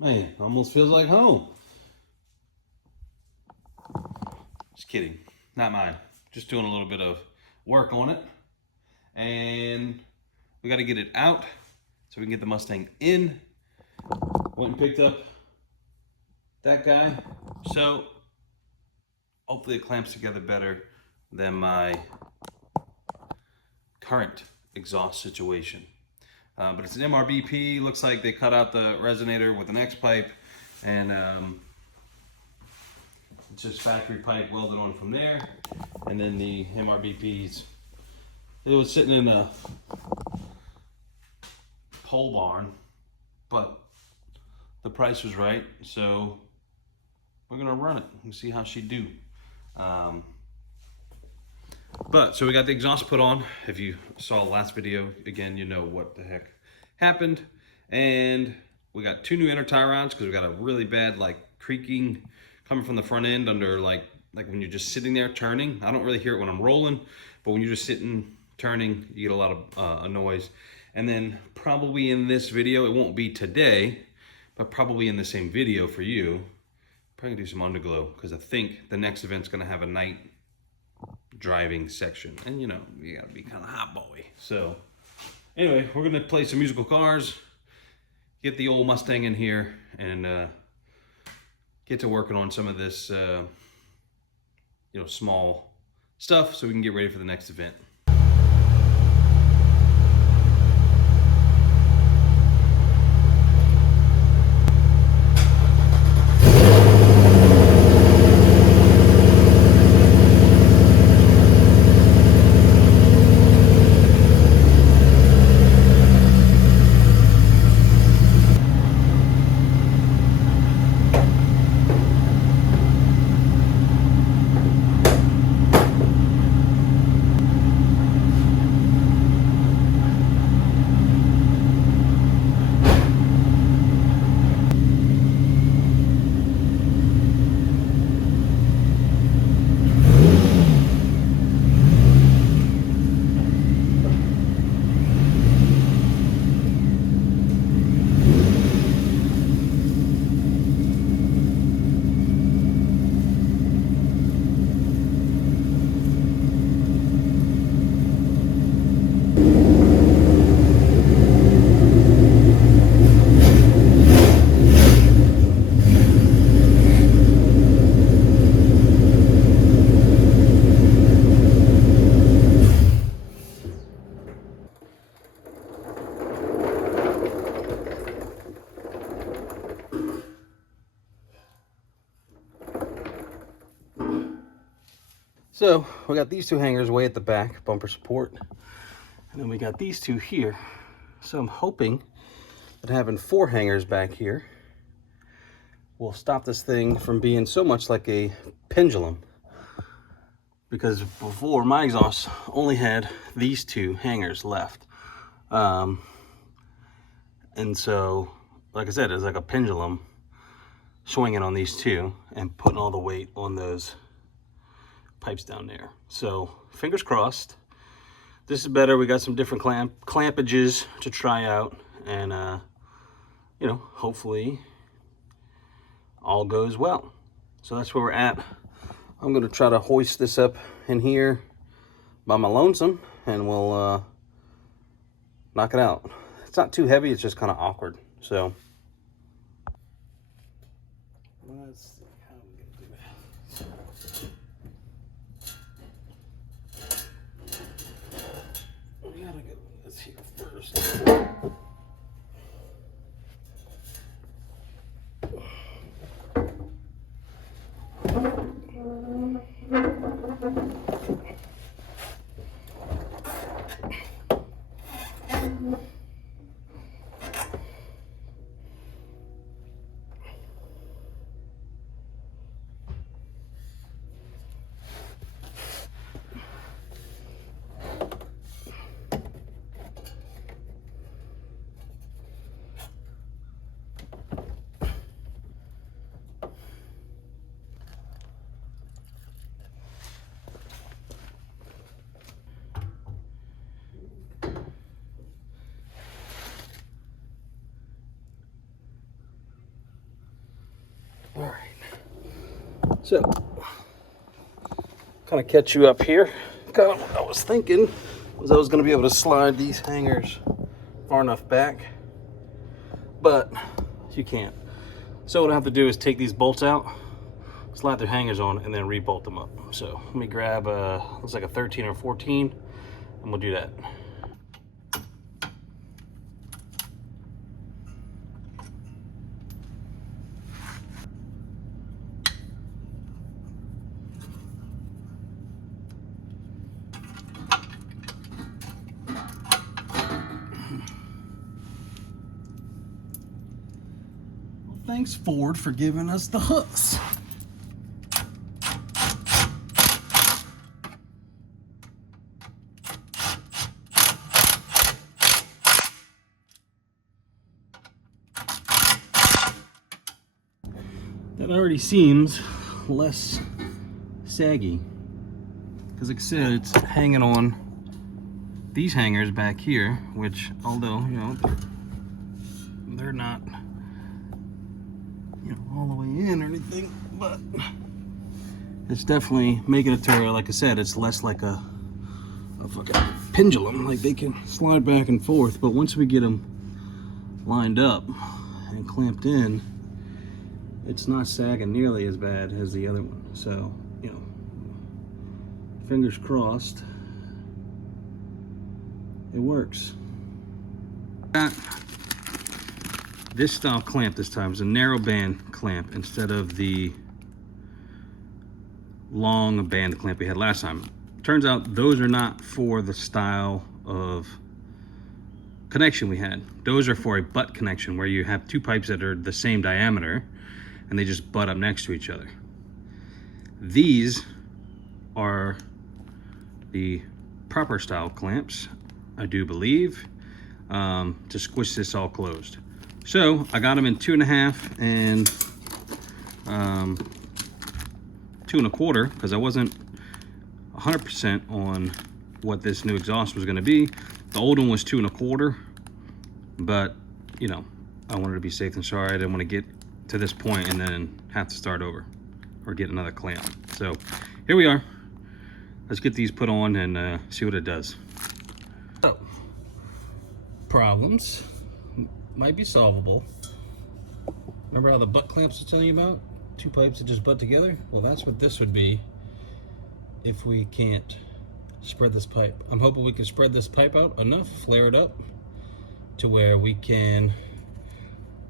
Man, almost feels like home. Just kidding, not mine. Just doing a little bit of work on it. And we got to get it out so we can get the Mustang in. Went and picked up that guy. So hopefully it clamps together better than my current exhaust situation. But it's an MBRP. Looks like they cut out the resonator with an X pipe, and it's just factory pipe welded on from there. And then the MBRPs, it was sitting in a pole barn, but the price was right, so we're gonna run it and see how she do. But so we got the exhaust put on. If you saw the last video, again, you know what the heck happened. And we got 2 new inner tie rounds because we got a really bad like creaking coming from the front end under like when you're just sitting there turning. I don't really hear it when I'm rolling, but when you're just sitting turning, you get a lot of noise. And then probably in this video, it won't be today, but probably in the same video for you, probably gonna do some underglow because I think the next event's gonna have a night driving section, and you know, you gotta be kind of hot boy. So anyway, we're gonna play some musical cars, get the old Mustang in here, and get to working on some of this you know, small stuff so we can get ready for the next event. So we got these 2 hangers way at the back, bumper support, and then we got these 2 here. So I'm hoping that having 4 hangers back here will stop this thing from being so much like a pendulum. Because before, my exhaust only had these 2 hangers left. And so, like I said, it's like a pendulum swinging on these 2 and putting all the weight on those pipes down there. So fingers crossed this is better. We got some different clampages to try out, and you know, hopefully all goes well. So that's where we're at. I'm gonna try to hoist this up in here by my lonesome, and we'll knock it out. It's not too heavy, it's just kind of awkward. So let's see how we're gonna do that. We gotta get this here first. All right. So, kind of catch you up here. Kind of what I was thinking was I was going to be able to slide these hangers far enough back, but you can't. So what I have to do is take these bolts out, slide their hangers on, and then re-bolt them up. So let me grab looks like a 13 or 14, and we'll do that. Thanks, Ford, for giving us the hooks. That already seems less saggy. Because like I said, it's hanging on these hangers back here, which, although, you know, they're not, you know, all the way in or anything, but it's definitely making it to where, like I said, it's less like a fucking pendulum. Like, they can slide back and forth, but once we get them lined up and clamped in, it's not sagging nearly as bad as the other one. So, you know, fingers crossed, it works. This style clamp this time is a narrow band clamp instead of the long band clamp we had last time. Turns out those are not for the style of connection we had. Those are for a butt connection where you have two pipes that are the same diameter and they just butt up next to each other. These are the proper style clamps, I do believe, to squish this all closed. So I got them in 2.5 and 2 1/4 because I wasn't 100% on what this new exhaust was going to be. The old one was 2 1/4, but you know, I wanted to be safe than sorry. I didn't want to get to this point and then have to start over or get another clamp. So here we are. Let's get these put on and see what it does. So, problems might be solvable. Remember how the butt clamps I was telling you about? Two pipes that just butt together? Well, that's what this would be if we can't spread this pipe. I'm hoping we can spread this pipe out enough, flare it up, to where we can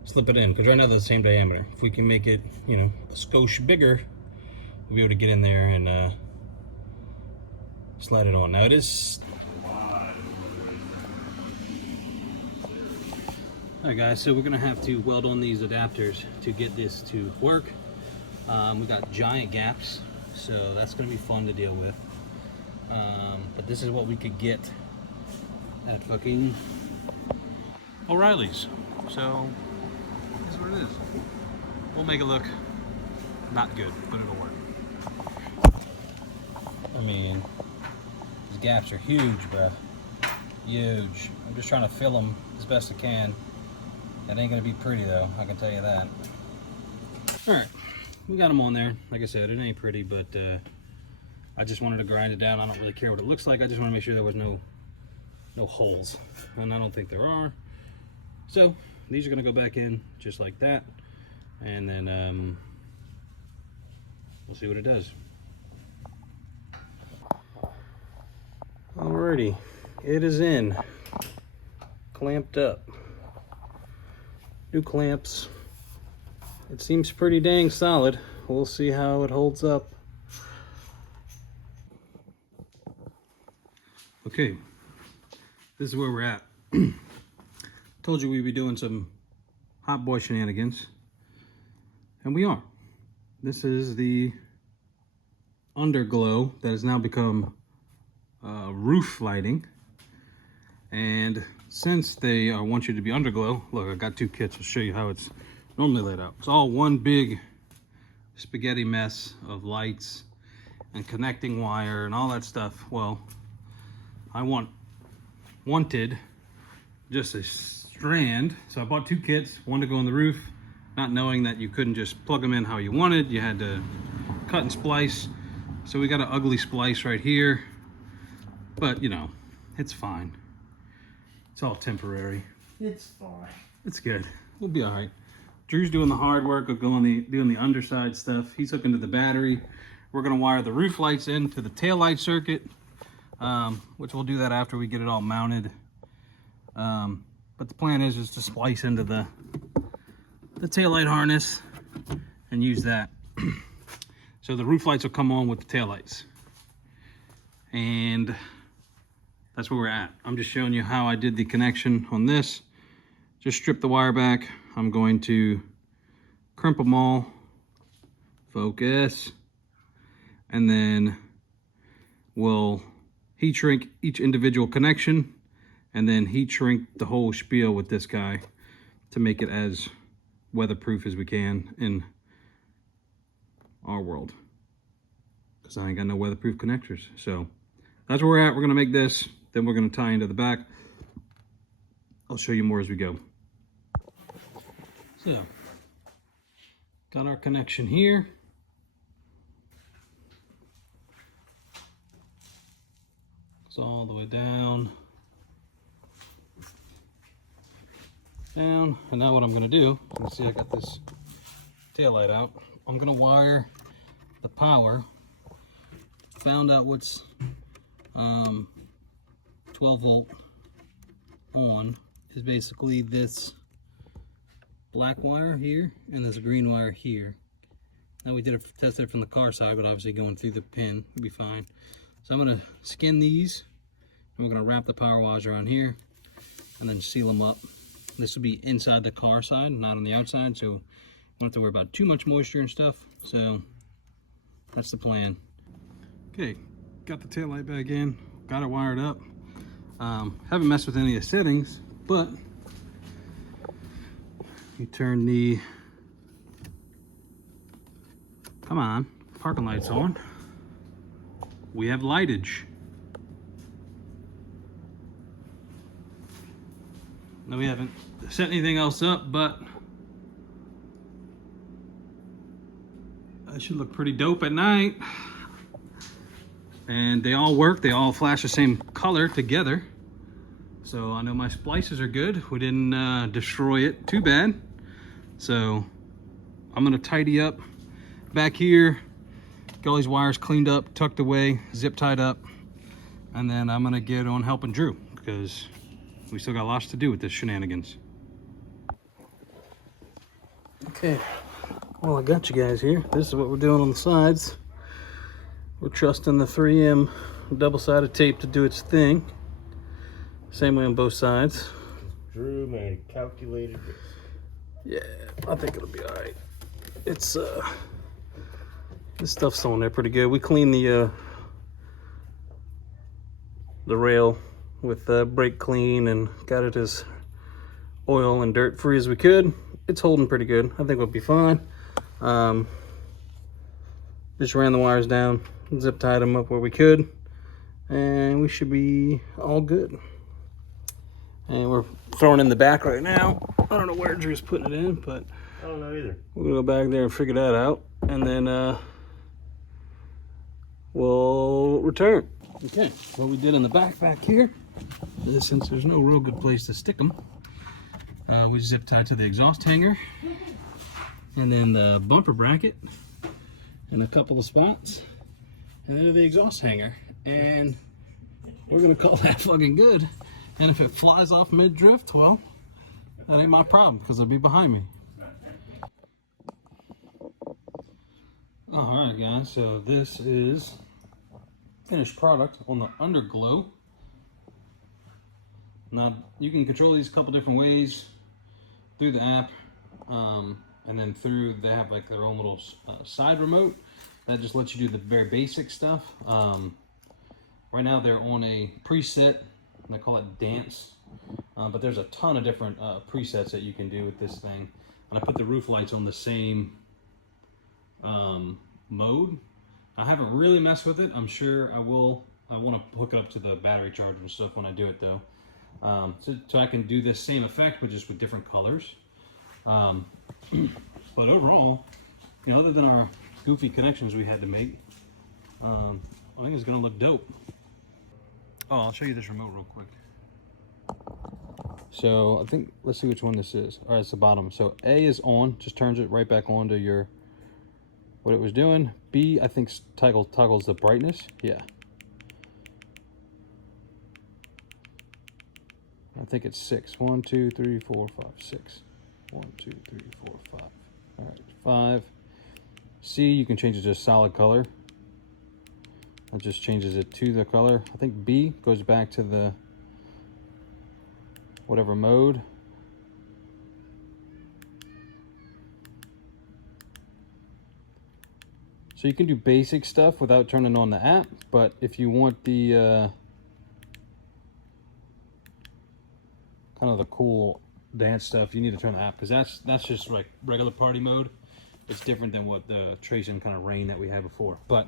slip it in. Because right now they're the same diameter. If we can make it, you know, a skosh bigger, we'll be able to get in there and slide it on. Now it is. Alright guys, so we're going to have to weld on these adapters to get this to work. We got giant gaps, so that's going to be fun to deal with. But this is what we could get at fucking O'Reilly's. So, that's what it is. We'll make it look not good, but it'll work. I mean, these gaps are huge, bruh. Huge. I'm just trying to fill them as best I can. It ain't gonna be pretty though, I can tell you that. Alright, we got them on there. Like I said, it ain't pretty, but I just wanted to grind it down. I don't really care what it looks like. I just want to make sure there was no holes, and I don't think there are. So these are gonna go back in just like that, and then we'll see what it does. Alrighty, it is in, clamped up. New clamps. It seems pretty dang solid. We'll see how it holds up. Okay, this is where we're at. Told you we'd be doing some hot boy shenanigans, and we are. This is the underglow that has now become roof lighting. And since they want you to be underglow, look, I got two kits. I'll show you how it's normally laid out. It's all one big spaghetti mess of lights and connecting wire and all that stuff. Well, I wanted just a strand, so I bought two kits, one to go on the roof not knowing that you couldn't just plug them in how you wanted. You had to cut and splice. So we got an ugly splice right here, but you know, it's fine. It's all temporary. It's fine. It's good. We'll be all right. Drew's doing the hard work of doing the underside stuff. He's hooking to the battery. We're gonna wire the roof lights into the taillight circuit, which we'll do that after we get it all mounted. But the plan is to splice into the taillight harness and use that. So the roof lights will come on with the taillights. And that's where we're at. I'm just showing you how I did the connection on this. Just strip the wire back. I'm going to crimp them all. Focus. And then we'll heat shrink each individual connection and then heat shrink the whole spiel with this guy to make it as weatherproof as we can in our world, because I ain't got no weatherproof connectors. So that's where we're at. We're gonna make this, then we're gonna tie into the back. I'll show you more as we go. So got our connection here. It's all the way down, and now what I'm gonna do, you can see I got this taillight out. I'm gonna wire the power. Found out what's 12 volt on is basically this black wire here and this green wire here. Now we did a test it from the car side, but obviously going through the pin will be fine. So I'm gonna skin these and we're gonna wrap the power wires around here and then seal them up. This will be inside the car side, not on the outside, so we don't have to worry about too much moisture and stuff. So that's the plan. Okay, got the taillight back in, got it wired up. Haven't messed with any of the settings, but you turn the, come on, parking lights on. We have lightage. Now we haven't set anything else up, but that should look pretty dope at night. And they all work, they all flash the same color together. So I know my splices are good. We didn't destroy it too bad. So I'm gonna tidy up back here, get all these wires cleaned up, tucked away, zip tied up, and then I'm gonna get on helping Drew because we still got lots to do with this shenanigans. Okay, well, I got you guys here. This is what we're doing on the sides. We're trusting the 3M double-sided tape to do its thing. Same way on both sides. Drew made a calculated risk. Yeah, I think it'll be all right. It's this stuff's on there pretty good. We cleaned the rail with brake clean and got it as oil and dirt free as we could. It's holding pretty good. I think we'll be fine. Just ran the wires down, zip tied them up where we could, and we should be all good. And we're throwing in the back right now. I don't know where Drew's putting it in, but I don't know either. We're gonna go back there and figure that out, and then we'll return. Okay, what we did in the back here is, since there's no real good place to stick them, we zip tied to the exhaust hanger, and then the bumper bracket, and a couple of spots, and then the exhaust hanger, and we're gonna call that fucking good. And if it flies off mid-drift, well, that ain't my problem because it'll be behind me. Alright guys, so this is finished product on the underglow. Now you can control these a couple different ways through the app, and then through, they have like their own little side remote that just lets you do the very basic stuff. Right now they're on a preset, and I call it dance, but there's a ton of different presets that you can do with this thing. And I put the roof lights on the same mode. I haven't really messed with it. I'm sure I will. I want to hook it up to the battery charger and stuff when I do it though, so I can do this same effect but just with different colors. But overall, you know, other than our goofy connections we had to make, I think it's gonna look dope. Oh, I'll show you this remote real quick. So I think, let's see which one this is. All right, it's the bottom. So A is on, just turns it right back on to your, what it was doing. B, I think toggles the brightness. Yeah. I think it's 6. 1, 2, 3, 4, 5, 6. 1, 2, 3, 4, 5. All right, 5. C, you can change it to a solid color. That just changes it to the color. I think B goes back to the whatever mode. So you can do basic stuff without turning on the app, but if you want the kind of the cool dance stuff, you need to turn the app, because that's just like regular party mode. It's different than what the tracing kind of rain that we had before. But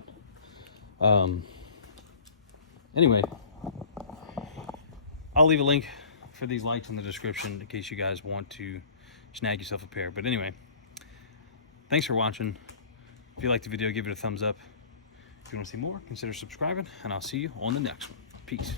anyway, I'll leave a link for these lights in the description in case you guys want to snag yourself a pair. But anyway, thanks for watching. If you liked the video, give it a thumbs up. If you want to see more, consider subscribing, and I'll see you on the next one. Peace.